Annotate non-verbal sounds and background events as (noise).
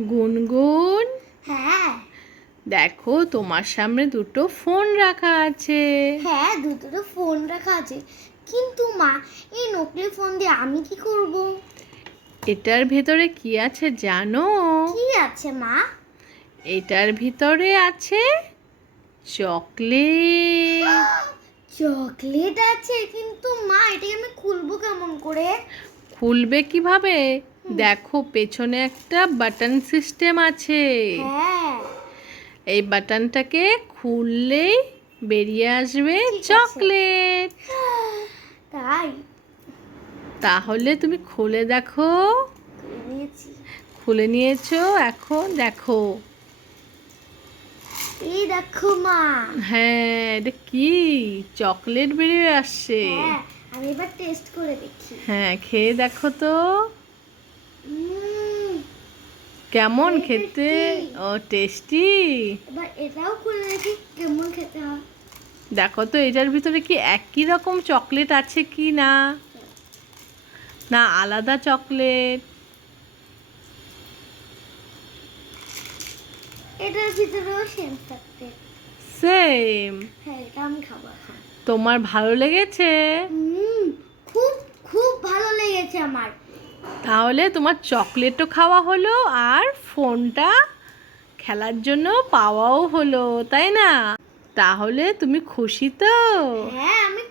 গুনগুন। হ্যাঁ। দেখো তোমার সামনে দুটো ফোন রাখা আছে। হ্যাঁ দুটো ফোন রাখা আছে। কিন্তু মা এই নকলি ফোন দিয়ে আমি কি করব? এটার ভেতরে কি আছে জানো? কি আছে মা? এটার ভিতরে আছে চকলেট। চকলেট আছে কিন্তু মা এটাকে আমি খুলবো কেমন করে? খুলবে কীভাবে? দেখো পেছনে একটা বাটন সিস্টেম আছে। হ্যাঁ। এই বাটনটাকে খুললেই বেরিয়ে আসবে চকলেট (gasps) তাই। তাহলে তুমি খুলে দেখো। খুলে নিয়েছি। এখন দেখো। এই দেখো মা। হ্যাঁ এটা কি? চকলেট বেরিয়ে আসছে। হ্যাঁ আমি এবার টেস্ট করে দেখি। হ্যাঁ খেয়ে দেখো তো। কেমন খেতে? ও টেস্টি এবার এটাও খুলে দেখি কেমন খেতে হয়। দেখো তো এটার ভিতরে কি একই রকম চকলেট আছে কি না? না আলাদা চকলেট এটার ভিতরেও সেম থাকতে সেম হ্যাঁ এটা আমি খাব তোমার ভালো লেগেছে? খুব খুব ভালো লেগেছে আমার। তাহলে তোমার চকলেটও খাওয়া হলো আর ফোনটা খেলার জন্য পাওয়াও হলো, তাই না? তাহলে তুমি খুশি তো? হ্যাঁ আমি